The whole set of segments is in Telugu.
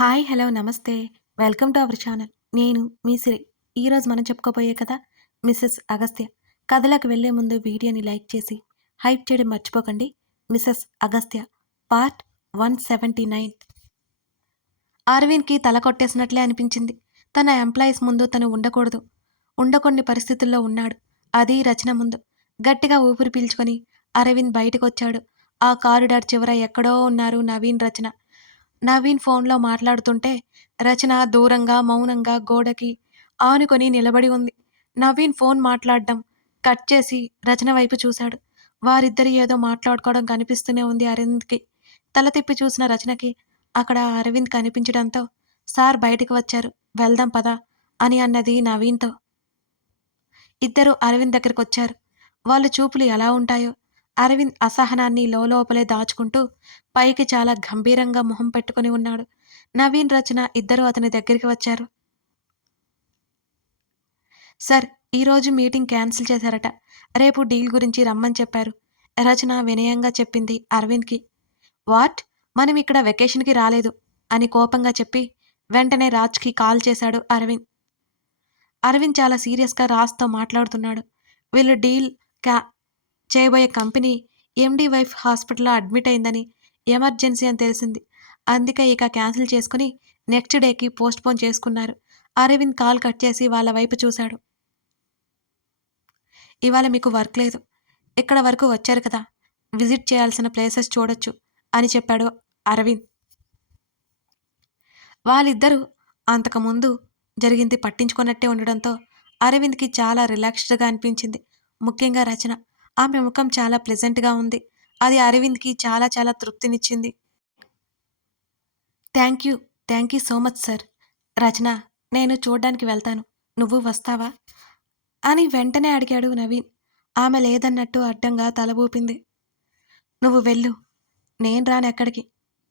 హాయ్! హలో! నమస్తే. Welcome to our channel. నేను మీ సిరి. ఈరోజు మనం చెప్పుకోబోయే కథ మిసెస్ అగస్త్య. కథలోకి వెళ్ళే ముందు వీడియోని లైక్ చేసి, హైప్ చేయడం మర్చిపోకండి. Mrs Agastya part 179. అరవింద్‌కి తల కొట్టేసినట్లే అనిపించింది. తన ఎంప్లాయీస్ ముందు తను ఉండకూడదు. ఉండకొన్ని పరిస్థితుల్లో ఉన్నాడు. అదీ రచన ముందు. గట్టిగా ఊపిరి పీల్చుకొని అరవింద్ బయటకొచ్చాడు. ఆ కారిడార్ చివర ఎక్కడో ఉన్నారు నవీన్, రచన. నవీన్ ఫోన్లో మాట్లాడుతుంటే రచన దూరంగా మౌనంగా గోడకి ఆనుకొని నిలబడి ఉంది. నవీన్ ఫోన్ మాట్లాడడం కట్ చేసి రచన వైపు చూశాడు. వారిద్దరు ఏదో మాట్లాడుకోవడం కనిపిస్తూనే ఉంది అరవింద్కి. తల తిప్పి చూసిన రచనకి అక్కడ అరవింద్ కనిపించడంతో సార్ బయటికి వచ్చారు, వెళ్దాం పదా అని అన్నది నవీన్తో. ఇద్దరు అరవింద్ దగ్గరకొచ్చారు. వాళ్ళ చూపులు ఎలా ఉంటాయో. అరవింద్ అసహనాన్ని లోలోపలే దాచుకుంటూ పైకి చాలా గంభీరంగా మొహం పెట్టుకుని ఉన్నాడు. నవీన్, రచన ఇద్దరూ అతని దగ్గరికి వచ్చారు. సార్, ఈరోజు మీటింగ్ క్యాన్సిల్ చేశారట. రేపు డీల్ గురించి రమ్మని చెప్పారు. రచన వినయంగా చెప్పింది అరవింద్కి. వాట్? మనం ఇక్కడ వెకేషన్‌కి రాలేదు అని కోపంగా చెప్పి వెంటనే రాజ్‌కి కాల్ చేశాడు అరవింద్. అరవింద్ చాలా సీరియస్‌గా రాజ్‌తో మాట్లాడుతున్నాడు. వీళ్ళు డీల్ క్యా చేయబోయే కంపెనీ ఎండీ వైఫ్ హాస్పిటల్‌లో అడ్మిట్ అయిందని, ఎమర్జెన్సీ అని తెలిసింది. అందుకే ఇక క్యాన్సిల్ చేసుకొని నెక్స్ట్ డేకి పోస్ట్‌పోన్ చేసుకున్నారు. అరవింద్ కాల్ కట్ చేసి వాళ్ళ వైపు చూశాడు. ఇవాళ మీకు వర్క్ లేదు. ఇక్కడ వరకు వచ్చారు కదా! విజిట్ చేయాల్సిన ప్లేసెస్ చూడొచ్చు అని చెప్పాడు అరవింద్. వాళ్ళిద్దరూ అంతకుముందు జరిగింది పట్టించుకున్నట్టే ఉండడంతో అరవింద్‌కి చాలా రిలాక్స్డ్‌గా అనిపించింది. ముఖ్యంగా రచన. ఆమె ముఖం చాలా ప్లెజెంట్‌గా ఉంది. అది అరవింద్‌కి చాలా చాలా తృప్తినిచ్చింది. Thank you. Thank you so much sir. Rachana, నేను చూడ్డానికి వెళ్తాను. నువ్వు వస్తావా? అని వెంటనే అడిగాడు నవీన్. ఆమె లేదన్నట్టు అడ్డంగా తల ఊపింది. నువ్వు వెళ్ళు. నేను రానెక్కడికి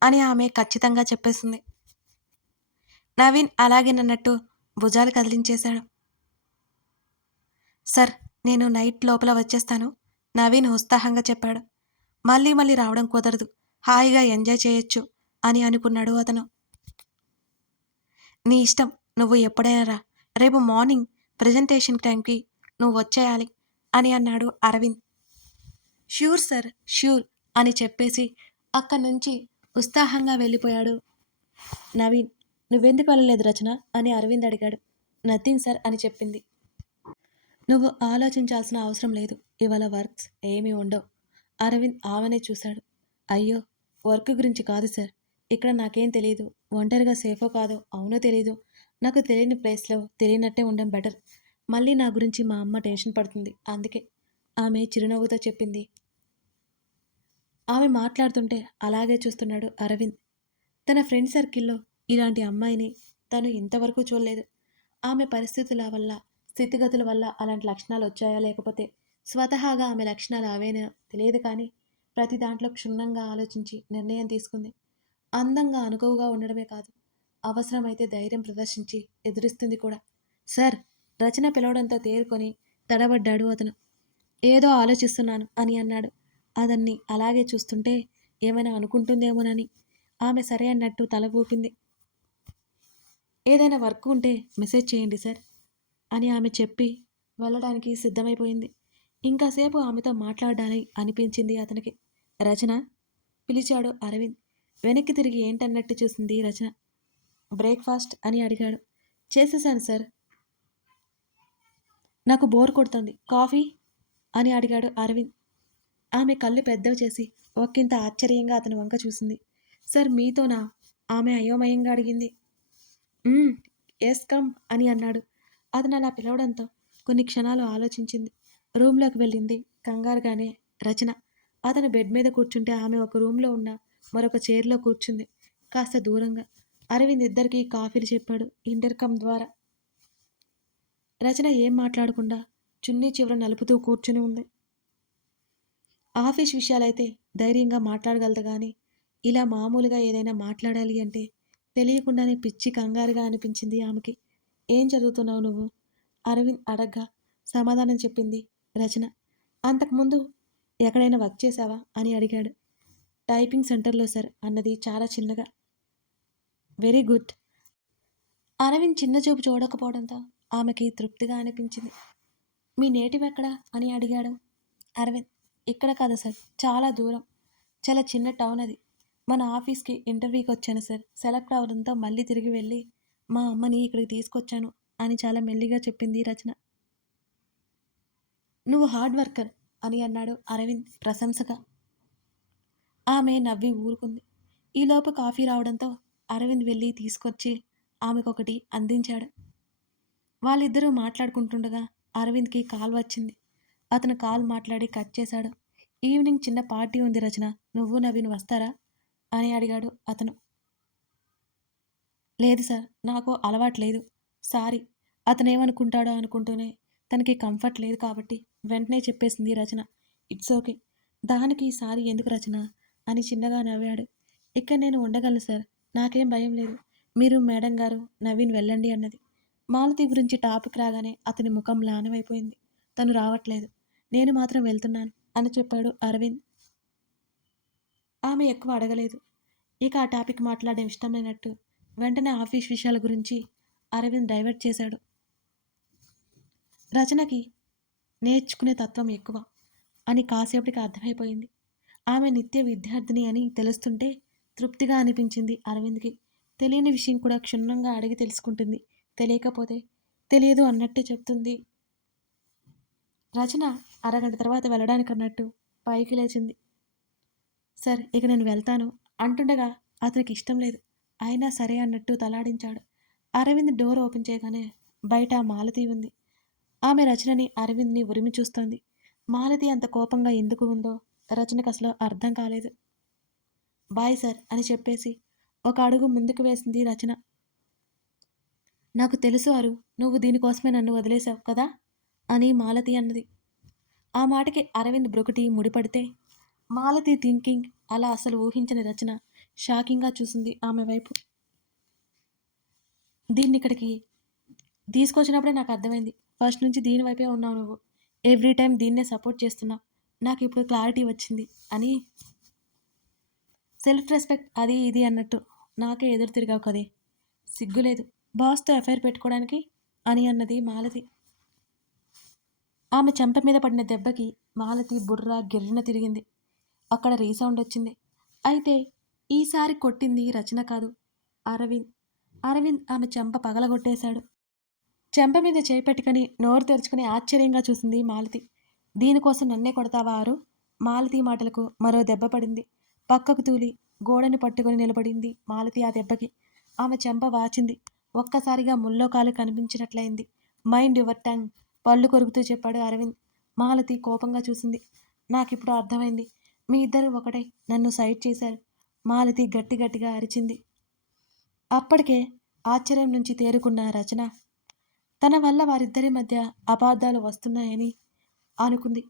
అని ఆమె ఖచ్చితంగా చెప్పేసింది. నవీన్ అలాగేనన్నట్టు భుజాలు కదిలించేశాడు. సార్, నేను నైట్ లోపల వచ్చేస్తాను. నవీన్ ఉత్సాహంగా చెప్పాడు. మళ్ళీ మళ్ళీ రావడం కుదరదు. హాయిగా ఎంజాయ్ చేయొచ్చు అని అనుకున్నాడు అతను. నీ ఇష్టం. నువ్వు ఎప్పుడైనా రా. రేపు మార్నింగ్ ప్రెజెంటేషన్ టైంకి నువ్వు వచ్చేయాలి అని అన్నాడు అరవింద్. ష్యూర్ సార్, ష్యూర్ అని చెప్పేసి అక్కడి నుంచి ఉత్సాహంగా వెళ్ళిపోయాడు నవీన్. నువ్వెందుకు వెళ్ళలేదు రచన అని అరవింద్ అడిగాడు. నథింగ్ సార్ అని చెప్పింది. నువ్వు ఆలోచించాల్సిన అవసరం లేదు. ఇవాళ వర్క్స్ ఏమీ ఉండవు. అరవింద్ ఆమెనే చూశాడు. అయ్యో! వర్క్ గురించి కాదు సార్. ఇక్కడ నాకేం తెలీదు. ఒంటరిగా సేఫో కాదో అవునో తెలీదు. నాకు తెలియని ప్లేస్‌లో తెలియనట్టే ఉండడం బెటర్. మళ్ళీ నా గురించి మా అమ్మ టెన్షన్ పడుతుంది. అందుకే ఆమె చిరునవ్వుతో చెప్పింది. ఆమె మాట్లాడుతుంటే అలాగే చూస్తున్నాడు అరవింద్. తన ఫ్రెండ్ సర్కిల్‌లో ఇలాంటి అమ్మాయిని తను ఇంతవరకు చూడలేదు. ఆమె పరిస్థితుల వల్ల, స్థితిగతుల వల్ల అలాంటి లక్షణాలొచ్చాయా? లేకపోతే స్వతహాగా ఆమె లక్షణాలు అవేనా తెలియదు కానీ, ప్రతి దాంట్లో క్షుణ్ణంగా ఆలోచించి నిర్ణయం తీసుకుంది. అందంగా, అనుకువగా ఉండడమే కాదు, అవసరమైతే ధైర్యం ప్రదర్శించి ఎదురిస్తుంది కూడా. సార్, రచన పిలవడంతో తేరుకొని తడబడ్డాడు అతను. ఏదో ఆలోచిస్తున్నాను అని అన్నాడు. అతన్ని అలాగే చూస్తుంటే ఏమైనా అనుకుంటుందేమోనని. ఆమె సరే అన్నట్టు తల ఊపింది. ఏదైనా వర్క్ ఉంటే మెసేజ్ చేయండి సార్ అని ఆమె చెప్పి వెళ్ళడానికి సిద్ధమైపోయింది. ఇంకాసేపు ఆమెతో మాట్లాడాలి అనిపించింది అతనికి. రచన పిలిచాడు అరవింద్. వెనక్కి తిరిగి ఏంటన్నట్టు చూసింది రచన. బ్రేక్‌ఫాస్ట్ అని అడిగాడు. చేసేసాను సార్. నాకు బోర్ కొడుతోంది. కాఫీ? అని అడిగాడు అరవింద్. ఆమె కళ్ళు పెద్దవి చేసి ఒకింత ఆశ్చర్యంగా అతని వంక చూసింది. సార్ మీతోనా? ఆమె అయోమయంగా అడిగింది. హ్మ్. యెస్ కమ్ అని అన్నాడు. అతనలా పిలవడంతో కొన్ని క్షణాలు ఆలోచించింది. రూమ్‌లోకి వెళ్ళింది కంగారుగానే రచన. అతను బెడ్ మీద కూర్చుంటే ఆమె ఒక రూమ్‌లో ఉన్న మరొక చైర్‌లో కూర్చుంది. కాస్త దూరంగా. అరవింద్ ఇద్దరికీ కాఫీలు చెప్పాడు ఇంటర్కమ్ ద్వారా. రచన ఏం మాట్లాడకుండా చున్నీ చివర నలుపుతూ కూర్చుని ఉంది. ఆఫీస్ విషయాలైతే ధైర్యంగా మాట్లాడగలదు గానీ, ఇలా మామూలుగా ఏదైనా మాట్లాడాలి అంటే తెలియకుండానే పిచ్చి కంగారుగా అనిపించింది ఆమెకి. ఏం చదువుతున్నావు నువ్వు? అరవింద్ అడగ్గా సమాధానం చెప్పింది రచన. అంతకుముందు ఎక్కడైనా వర్క్ చేశావా? అని అడిగాడు. టైపింగ్ సెంటర్‌లో సార్ అన్నది చాలా చిన్నగా. Very good. అరవింద్ చిన్న చూపు చూడకపోవడంతో ఆమెకి తృప్తిగా అనిపించింది. మీ నేటివ్ ఎక్కడా అని అడిగాడు అరవింద్. ఇక్కడ కాదు సార్, చాలా దూరం. చాలా చిన్న టౌన్ అది. మన ఆఫీస్కి ఇంటర్వ్యూకి వచ్చాను సార్. సెలెక్ట్ అవడంతో మళ్ళీ తిరిగి వెళ్ళి మా అమ్మని ఇక్కడికి తీసుకొచ్చాను అని చాలా మెల్లిగా చెప్పింది రచన. నువ్వు హార్డ్ వర్కర్ అని అన్నాడు అరవింద్ ప్రశంసగా. ఆమె నవ్వి ఊరుకుంది. ఈలోపు కాఫీ రావడంతో అరవింద్ వెళ్ళి తీసుకొచ్చి ఆమెకొకటి అందించాడు. వాళ్ళిద్దరూ మాట్లాడుకుంటుండగా అరవింద్కి కాల్ వచ్చింది. అతను కాల్ మాట్లాడి కట్ చేశాడు. ఈవినింగ్ చిన్న పార్టీ ఉంది రచన, నువ్వు నవీన్ వస్తారా అని అడిగాడు అతను. లేదు సార్, నాకు అలవాటు లేదు. సారీ. అతనేమనుకుంటాడో అనుకుంటూనే తనకి కంఫర్ట్ లేదు కాబట్టి వెంటనే చెప్పేసింది రచన. It's okay. దానికి సారీ ఎందుకు రచన అని చిన్నగా నవ్వాడు. ఇక్కడ నేను ఉండగలను సార్, నాకేం భయం లేదు. మీరు మేడం గారు నవీన్ వెళ్ళండి అన్నది. మాలతి గురించి టాపిక్ రాగానే అతని ముఖం మ్లానమైపోయింది. తను రావట్లేదు, నేను మాత్రం వెళ్తున్నాను అని చెప్పాడు అరవింద్. ఆమె ఎక్కువ అడగలేదు. ఇక ఆ టాపిక్ మాట్లాడడం ఇష్టం లేనట్టు వెంటనే ఆఫీస్ విషయాల గురించి అరవింద్ డైవర్ట్ చేశాడు. రచనకి నేర్చుకునే తత్వం ఎక్కువ అని కాసేపటికి అర్థమైపోయింది. ఆమె నిత్య విద్యార్థిని అని తెలుస్తుంటే తృప్తిగా అనిపించింది అరవింద్కి. తెలియని విషయం కూడా క్షుణ్ణంగా అడిగి తెలుసుకుంటుంది. తెలియకపోతే తెలియదు అన్నట్టే చెప్తుంది. రచన అరగంట తర్వాత వెళ్ళడానికన్నట్టు పైకి లేచింది. సార్, ఇక నేను వెళ్తాను అంటుండగా అతనికి ఇష్టం లేదు. అయినా సరే అన్నట్టు తలాడించాడు. అరవింద్ డోర్ ఓపెన్ చేయగానే బయట మాలతి ఉంది. ఆమె రచనని అరవింద్ని ఉరిమి చూస్తోంది. మాలతి అంత కోపంగా ఎందుకు ఉందో రచనకు అసలు అర్థం కాలేదు. బాయ్ సార్ అని చెప్పేసి ఒక అడుగు ముందుకు వేసింది రచన. నాకు తెలుసు అరు, నువ్వు దీనికోసమే నన్ను వదిలేశావు కదా అని మాలతి అన్నది. ఆ మాటకి అరవింద్ బ్రొకటి ముడిపడితే మాలతి థింకింగ్ అలా అసలు ఊహించని రచన షాకింగ్గా చూసింది ఆమె వైపు. దీన్ని ఇక్కడికి తీసుకొచ్చినప్పుడే నాకు అర్థమైంది. ఫస్ట్ నుంచి దీని వైపే ఉన్నావు నువ్వు. ఎవ్రీ టైం దీన్నే సపోర్ట్ చేస్తున్నావు. నాకు ఇప్పుడు క్లారిటీ వచ్చింది అని. సెల్ఫ్ రెస్పెక్ట్ అది ఇది అన్నట్టు నాకే ఎదురు తిరిగావు కదే, సిగ్గులేదు బాస్తో ఎఫ్ఐఆర్ పెట్టుకోవడానికి అని అన్నది మాలతి. ఆమె చెంప మీద పడిన దెబ్బకి మాలతి బుర్ర గిర్రున తిరిగింది. అక్కడ రీసౌండ్ వచ్చింది. అయితే ఈసారి కొట్టింది రచన కాదు, అరవింద్. అరవింద్ ఆమె చెంప పగలగొట్టేశాడు. చెంప మీద చేపెట్టుకుని నోరు తెరుచుకుని ఆశ్చర్యంగా చూసింది మాలతి. దీనికోసం నన్నే కొడతావా ఆరు? మాలతి మాటలకు మరో దెబ్బ పడింది. పక్కకు తూలి గోడని పట్టుకుని నిలబడింది మాలతి. ఆ దెబ్బకి ఆమె చెంప వాచింది. ఒక్కసారిగా ముల్లో కాలు కనిపించినట్లయింది. మైండ్ యువర్ టంగ్ పళ్ళు కొరుకుతూ చెప్పాడు అరవింద్. మాలతి కోపంగా చూసింది. నాకిప్పుడు అర్థమైంది, మీ ఇద్దరు ఒకటే నన్ను సైడ్ చేశారు. మాలతి గట్టి గట్టిగా అరిచింది. అప్పటికే ఆశ్చర్యం నుంచి తేరుకున్న రచన తన వల్ల వారిద్దరి మధ్య అపార్థాలు వస్తున్నాయని అనుకుంది.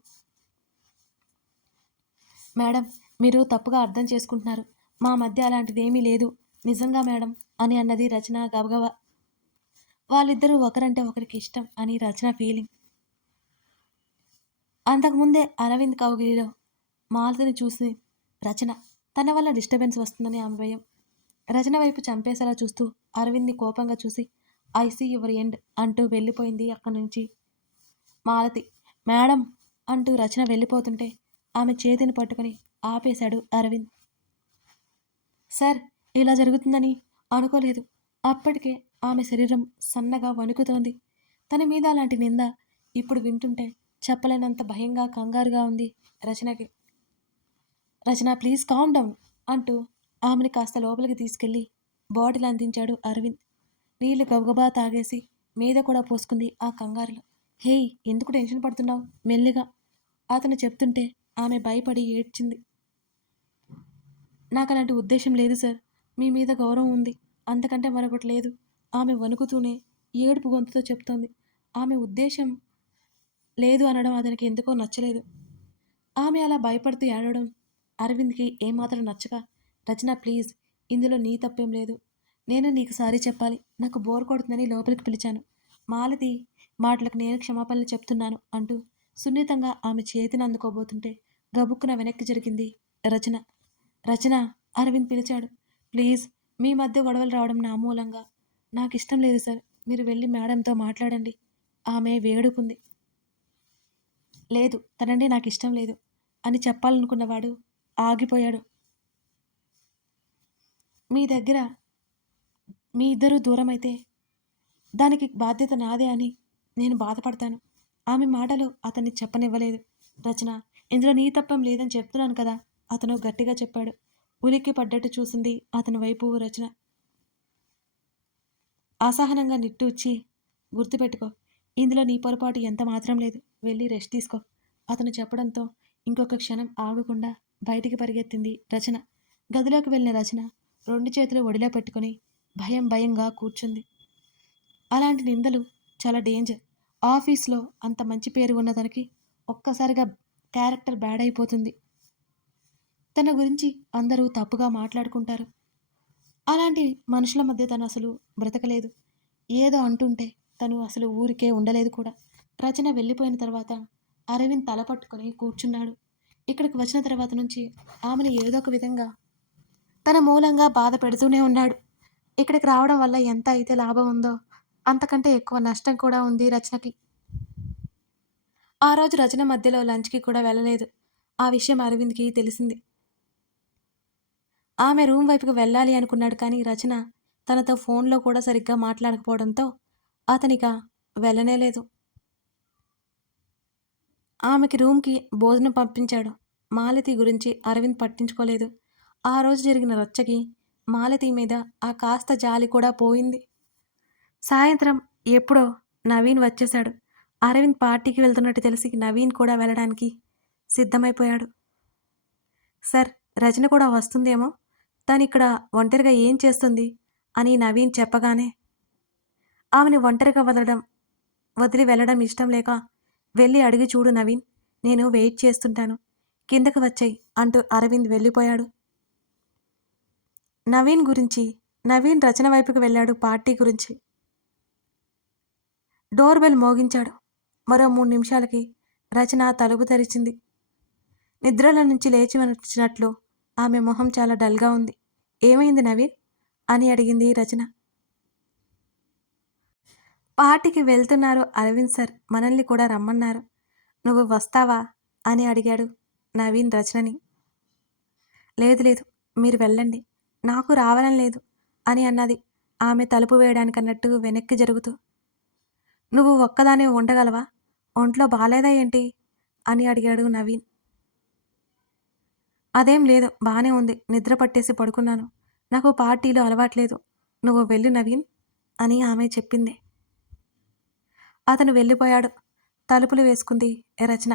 మేడం, మీరు తప్పుగా అర్థం చేసుకుంటున్నారు. మా మధ్య అలాంటిదేమీ లేదు నిజంగా మేడం అని అన్నది రచన గబగబా. వాళ్ళిద్దరూ ఒకరంటే ఒకరికి ఇష్టం అని రచన ఫీలింగ్. అంతకుముందే అరవింద్ కౌగిలిలో మాలతిని చూసి రచన. తన వల్ల డిస్టర్బెన్స్ వస్తుందని ఆమె భయం. రచన వైపు చంపేసేలా చూస్తూ అరవింద్ని కోపంగా చూసి ఐ సీ యువర్ ఎండ్ అంటూ వెళ్ళిపోయింది అక్కడి నుంచి మాలతి. మేడం అంటూ రచన వెళ్ళిపోతుంటే ఆమె చేతిని పట్టుకుని ఆపేశాడు అరవింద్. సార్, ఇలా జరుగుతుందని అనుకోలేదు. అప్పటికే ఆమె శరీరం సన్నగా వణుకుతోంది. తన మీద అలాంటి నింద ఇప్పుడు వింటుంటే చెప్పలేనంత భయంగా కంగారుగా ఉంది రచనకి. రచన ప్లీజ్ కామ్ డౌన్ అంటూ ఆమెని కాస్త లోపలికి తీసుకెళ్ళి బాటిల్ అందించాడు అరవింద్. నీళ్లు గబగబా తాగేసి మీద కూడా పోసుకుంది ఆ కంగారులో. హేయ్, ఎందుకు టెన్షన్ పడుతున్నావు? మెల్లిగా అతను చెప్తుంటే ఆమె భయపడి ఏడ్చింది. నాకు అలాంటి ఉద్దేశం లేదు సార్, మీ మీద గౌరవం ఉంది, అంతకంటే మరొకటి లేదు. ఆమె వణుకుతూనే ఏడుపు గొంతుతో చెప్తోంది. ఆమె ఉద్దేశం లేదు అనడం అతనికి ఎందుకో నచ్చలేదు. ఆమె అలా భయపడుతూ ఏడవడం అరవింద్కి ఏమాత్రం నచ్చక, రచన ప్లీజ్, ఇందులో నీ తప్పేం లేదు. నేను నీకు సారీ చెప్పాలి. నాకు బోర్ కొడుతుందని లోపలికి పిలిచాను. మాలతి మాటలకు నేను క్షమాపణలు చెప్తున్నాను అంటూ సున్నితంగా ఆమె చేతిని అందుకోబోతుంటే గబుక్కున వెనక్కి జరిగింది రచన. రచన అరవింద్ పిలిచాడు. ప్లీజ్, మీ మధ్య గొడవలు రావడం నా మూలంగా. నాకిష్టం లేదు సార్. మీరు వెళ్లి మేడంతో మాట్లాడండి. ఆమె వేడుకుంది. లేదు, తనంటే నాకిష్టం లేదు అని చెప్పాలనుకున్నవాడు ఆగిపోయాడు. మీ దగ్గర మీ ఇద్దరూ దూరమైతే దానికి బాధ్యత నాదే అని నేను బాధపడతాను. ఆమె మాటలు అతన్ని చెప్పనివ్వలేదు. రచన, ఇందులో నీ తప్పేం లేదని చెప్తున్నాను కదా, అతను గట్టిగా చెప్పాడు. ఉలిక్కి పడ్డట్టు చూసింది అతని వైపు రచన. అసహనంగా నిట్టూర్చి, గుర్తుపెట్టుకో, ఇందులో నీ పొరపాటు ఎంత మాత్రం లేదు. వెళ్ళి రెస్ట్ తీసుకో అతను చెప్పడంతో ఇంకొక క్షణం ఆగకుండా బయటికి పరిగెత్తింది రచన. గదిలోకి వెళ్ళిన రచన 2 చేతులు ఒడిలో పెట్టుకుని భయంగా కూర్చుంది. అలాంటి నిందలు చాలా డేంజర్. ఆఫీస్లో అంత మంచి పేరు ఉన్న తనకి ఒక్కసారిగా క్యారెక్టర్ బ్యాడ్ అయిపోతుంది. తన గురించి అందరూ తప్పుగా మాట్లాడుకుంటారు. అలాంటి మనుషుల మధ్య తను అసలు బ్రతకలేదు. ఏదో అంటుంటే తను అసలు ఊరికే ఉండలేదు కూడా. రచన వెళ్ళిపోయిన తర్వాత అరవింద్ తల పట్టుకొని కూర్చున్నాడు. ఇక్కడికి వచ్చిన తర్వాత నుంచి ఆమెను ఏదో ఒక విధంగా తన మూలంగా బాధ పెడుతూనే ఉన్నాడు. ఇక్కడికి రావడం వల్ల ఎంత అయితే లాభం ఉందో అంతకంటే ఎక్కువ నష్టం కూడా ఉంది రచనకి. ఆ రోజు రచన మధ్యలో లంచ్కి కూడా వెళ్ళలేదు. ఆ విషయం అరవింద్కి తెలిసింది. ఆమె రూమ్ వైపుకు వెళ్ళాలి అనుకున్నాడు. కానీ రచన తనతో ఫోన్లో కూడా సరిగ్గా మాట్లాడకపోవడంతో అతనిక వెళ్ళనేలేదు. ఆమెకి రూమ్కి భోజనం పంపించాడు. మాలతి గురించి అరవింద్ పట్టించుకోలేదు. ఆ రోజు జరిగిన రచ్చకి మాలతి మీద ఆ కాస్త జాలి కూడా పోయింది. సాయంత్రం ఎప్పుడో నవీన్ వచ్చేశాడు. అరవింద్ పార్టీకి వెళ్తున్నట్టు తెలిసి నవీన్ కూడా వెళ్ళడానికి సిద్ధమైపోయాడు. సార్, రచన కూడా వస్తుందేమో, తనిక్కడ ఒంటరిగా ఏం చేస్తుంది అని నవీన్ చెప్పగానే ఆమెని ఒంటరిగా వదిలి వెళ్ళడం ఇష్టం లేక, వెళ్ళి అడిగి చూడు నవీన్, నేను వెయిట్ చేస్తుంటాను, కిందకు వచ్చాయి అంటూ అరవింద్ వెళ్ళిపోయాడు. నవీన్ రచన వైపుకి వెళ్ళాడు. పార్టీ గురించి డోర్ బెల్ మోగించాడు. మరో 3 నిమిషాలకి రచన తలుపు తెరిచింది. నిద్రలో నుంచి లేచి వచ్చినట్లు ఆమె మొహం చాలా డల్గా ఉంది. ఏమైంది నవీన్ అని అడిగింది రచన. పార్టీకి వెళ్తున్నారు అరవింద్ సార్, మనల్ని కూడా రమ్మన్నారు, నువ్వు వస్తావా అని అడిగాడు నవీన్ రచనని. లేదు, మీరు వెళ్ళండి, నాకు రావాలని లేదు అని అన్నది ఆమె తలుపు వేయడానికన్నట్టు వెనక్కి జరుగుతూ. నువ్వు ఒక్కదానే ఉండగలవా, ఒంట్లో బాలేదా ఏంటి అని అడిగాడు నవీన్. అదేం లేదు, బానే ఉంది, నిద్ర పట్టేసి పడుకున్నాను, నాకు పార్టీలో అలవాట్లేదు, నువ్వు వెళ్ళు నవీన్ అని ఆమె చెప్పింది. అతను వెళ్ళిపోయాడు. తలుపులు వేసుకుంది రచన.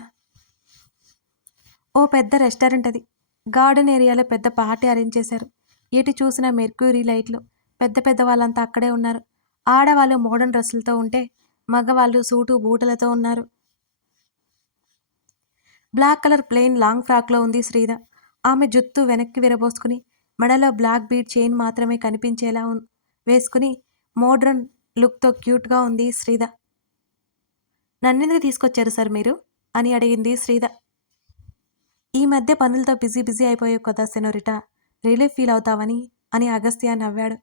ఓ పెద్ద రెస్టారెంట్ అది. గార్డెన్ ఏరియాలో పెద్ద పార్టీ అరేంజ్ చేశారు. ఎటు చూసినా మెర్క్యూరీ లైట్లు. పెద్ద వాళ్ళంతా అక్కడే ఉన్నారు. ఆడవాళ్ళు మోడర్న్ డ్రెస్సులతో ఉంటే మగవాళ్ళు సూటు బూటలతో ఉన్నారు. బ్లాక్ కలర్ ప్లెయిన్ లాంగ్ ఫ్రాక్లో ఉంది శ్రీద. ఆమె జుత్తు వెనక్కి విరబోసుకుని మెడలో బ్లాక్ బీడ్ చైన్ మాత్రమే కనిపించేలా వేసుకుని మోడ్రన్ లుక్తో క్యూట్గా ఉంది శ్రీద. నన్నెందుకు తీసుకొచ్చారు సార్ మీరు అని అడిగింది శ్రీద. ఈ మధ్య పనులతో బిజీ అయిపోయావు కదా సెనోరిటా, రిలీఫ్ ఫీల్ అవుతావని అని అగస్త్య నవ్వాడు.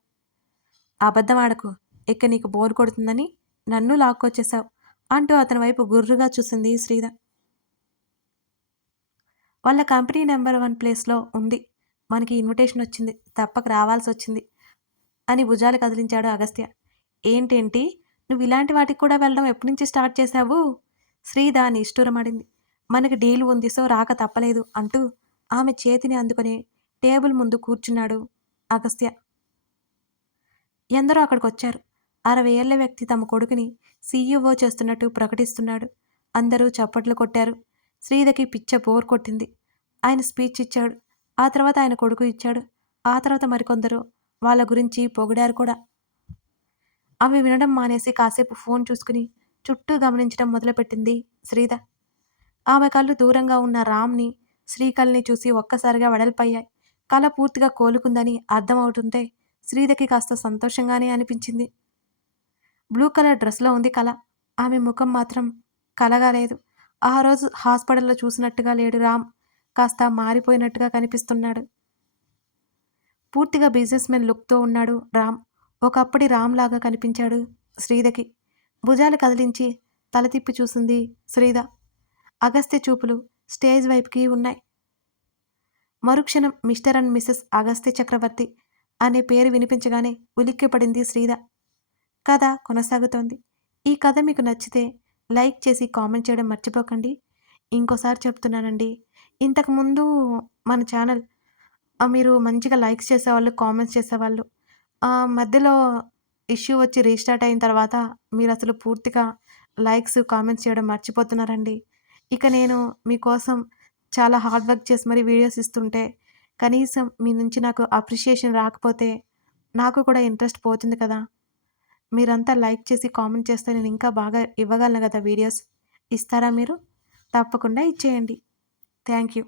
అబద్ధం ఆడకు, ఇక నీకు బోర్ కొడుతుందని నన్ను లాక్కొచ్చేశావు అంటూ అతని వైపు గుర్రుగా చూసింది శ్రీద. వాళ్ళ కంపెనీ నెంబర్ 1 ప్లేస్లో ఉంది, మనకి ఇన్విటేషన్ వచ్చింది, తప్పక రావాల్సి వచ్చింది అని భుజాలు కదిలించాడు అగస్త్య. ఏంటేంటి, నువ్వు ఇలాంటి వాటికి కూడా వెళ్ళడం ఎప్పటి నుంచి స్టార్ట్ చేశావు? శ్రీద నిష్ఠురమడింది. మనకి డీల్ ఉంది, సో రాక తప్పలేదు అంటూ ఆమె చేతిని అందుకుని టేబుల్ ముందు కూర్చున్నాడు అగస్త్య. ఎందరో అక్కడికొచ్చారు. 60 ఏళ్ల వ్యక్తి తమ కొడుకుని సీఈఓ చేస్తున్నట్టు ప్రకటిస్తున్నాడు. అందరూ చప్పట్లు కొట్టారు. శ్రీదకి పిచ్చ బోర్ కొట్టింది. ఆయన స్పీచ్ ఇచ్చాడు. ఆ తర్వాత ఆయన కొడుకు ఇచ్చాడు. ఆ తర్వాత మరికొందరు వాళ్ళ గురించి పొగిడారు కూడా. అవి వినడం మానేసి కాసేపు ఫోన్ చూసుకుని చుట్టూ గమనించడం మొదలుపెట్టింది శ్రీద. ఆమె కళ్ళు దూరంగా ఉన్న రామ్ని, శ్రీకల్ని చూసి ఒక్కసారిగా వెడల్పయ్యాయి. కళ పూర్తిగా కోలుకుందని అర్థమవుతుంటే శ్రీదకి కాస్త సంతోషంగానే అనిపించింది. బ్లూ కలర్ డ్రెస్లో ఉంది కళ. ఆమె ముఖం మాత్రం కలగా లేదు. ఆ రోజు హాస్పిటల్లో చూసినట్టుగా లేడు రామ్, కాస్త మారిపోయినట్టుగా కనిపిస్తున్నాడు. పూర్తిగా బిజినెస్‌మెన్ లుక్‌తో ఉన్నాడు రామ్. ఒకప్పటి రామ్ లాగా కనిపించాడు శ్రీధకి. భుజాలు కదిలించి తల తిప్పి చూసింది శ్రీధ. అగస్త్య చూపులు స్టేజ్ వైపుకి ఉన్నాయి. మరుక్షణం మిస్టర్ అండ్ మిసెస్ అగస్త్య చక్రవర్తి అనే పేరు వినిపించగానే ఉలిక్కిపడింది శ్రీధ. కథ కొనసాగుతోంది. ఈ కథ మీకు నచ్చితే లైక్ చేసి కామెంట్ చేయడం మర్చిపోకండి. ఇంకోసారి చెప్తున్నానండి, ఇంతకుముందు మన ఛానల్ మీరు మంచిగా లైక్స్ చేసేవాళ్ళు, కామెంట్స్ చేసేవాళ్ళు. మధ్యలో ఇష్యూ వచ్చి రీస్టార్ట్ అయిన తర్వాత మీరసలు పూర్తిగా లైక్స్, కామెంట్స్ చేయడం మర్చిపోతున్నారండి. ఇక నేను మీకోసం చాలా హార్డ్ వర్క్ చేసి మరి వీడియోస్ ఇస్తుంటే, కనీసం మీ నుంచి నాకు అప్రిషియేషన్ రాకపోతే నాకు కూడా ఇంట్రెస్ట్ పోతుంది కదా! మీరంతా లైక్ చేసి, కామెంట్ చేస్తే నేను ఇంకా బాగా ఇవ్వగలను కదా వీడియోస్. ఇస్తారా మీరు? తప్పకుండా ఇచ్చేయండి. Thank you.